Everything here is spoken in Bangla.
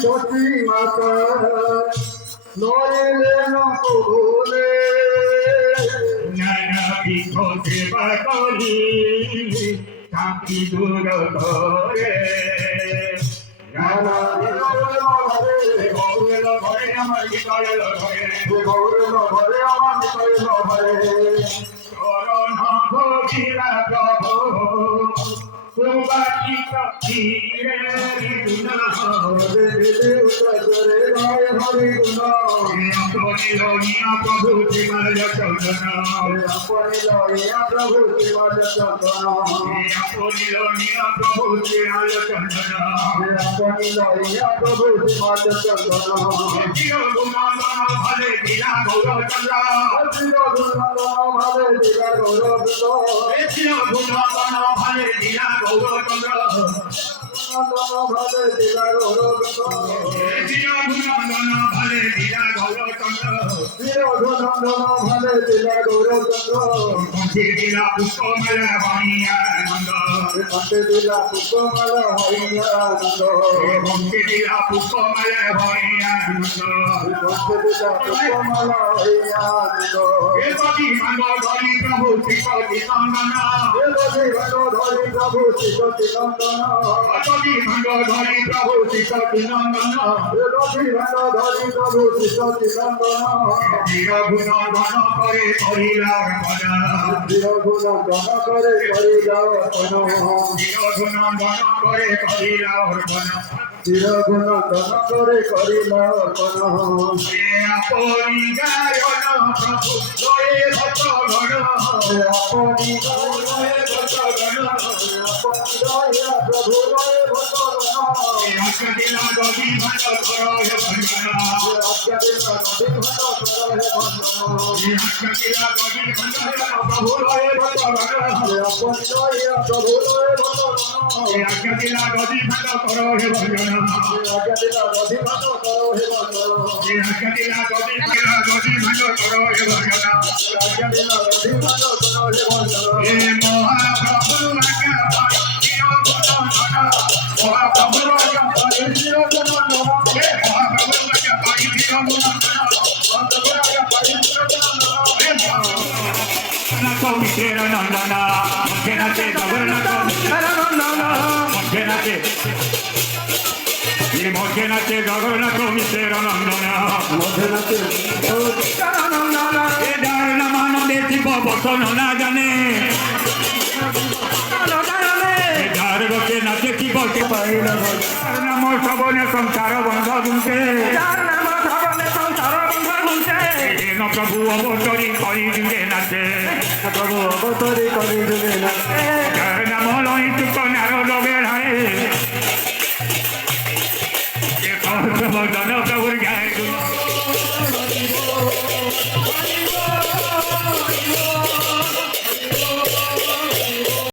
সতী মাতা নইলে নকলে নানা বিপদে বাকলি কাকি দূর করে নানা গৌরের ঘরে আমার বিকলের ঘরে গৌরের ঘরে আমার বিকলের ঘরে চরণ ভোজিরা প্রভু সুবাচিত ধীরে প্রভু শ্রীমাল চন্দন প্রভু শ্রীমাল চন্দন প্রভু শ্রীমাল চন্দন প্রভু শ্রীমাল চন্দন ভালে দিলা গৌরচন্দ্র ভালে দিলা গৌরচন্দ্র ভালে দিলা গৌরচন্দ্র ভালে দিলা গৌরচন্দ্র ভালে দিলা গৌরচন্দ্র দিলা পুষ্পমালা হইয়ানন্দ দিলা পুষ্পমালা হইয়ানন্দ দিলা পুষ্পমালা হইয়ানন্দ দিলা পুষ্পমালা হইয়ানন্দ এ বাকি ভাঙ্গ ধরি প্রভু শ্রীপতি নন্দন এ বাকি ভাঙ্গ ধরি প্রভু শ্রীপতি নন্দন বাকি ভাঙ্গ ধরি প্রভু শ্রীপতি নন্দন এ বাকি ভাঙ্গ ধরি প্রভু শ্রীপতি নন্দন বিরগুণ গণ করে করিলা অর্পণ বিরগুণ গণ করে করিলা অর্পণ বিরগুণ গণ করে করিলা অর্পণ বিরগুণ গণ করে করিলা অর্পণ আপনি গায়ন প্রভু লয়ে ভক্ত গণ আপনি গায়ন ভক্ত গণ আপনি গায়ন প্রভু লয়ে ভক্ত গণ আজ্ঞা দিলা গদি ভাঙ করো হে ভগবান আজ্ঞা দিলা গদি ভাঙ করো হে ভগবান আজ্ঞা দিলা গদি ভাঙ করো প্রভু লয়ে ভক্ত গণ আপনি লয়ে প্রভু লয়ে ভক্ত গণ আজ্ঞা দিলা গদি ভাঙ করো হে ভগবান আজ্ঞা দিলা গদি ভাঙ করো হে ভগবান আজ্ঞা দিলা গদি ভাঙ করো হে ভগবান আজ্ঞা দিলা গদি ভাঙ করো হে ভগবান হে মহাপ্রভু আজ্ঞা পাই মহাপ্রভু আজ্ঞা পাই হে মহাপ্রভু আজ্ঞা পাই নন্দনা জগন্নাথ মধ্যনাথে জগন্নাথ মিশ্র নন্দনা মান দেশিব বসন না জানে যার লোকে নাচে কি বলতে পারি নাম শ্রবণে সংসার বন্ধ গুনতে প্রভু অবতরী করি দিলে নাচে প্রভু অবতরী করি দিলে নাচে যার নাম লই চুক নারো লগে হায় প্রভুর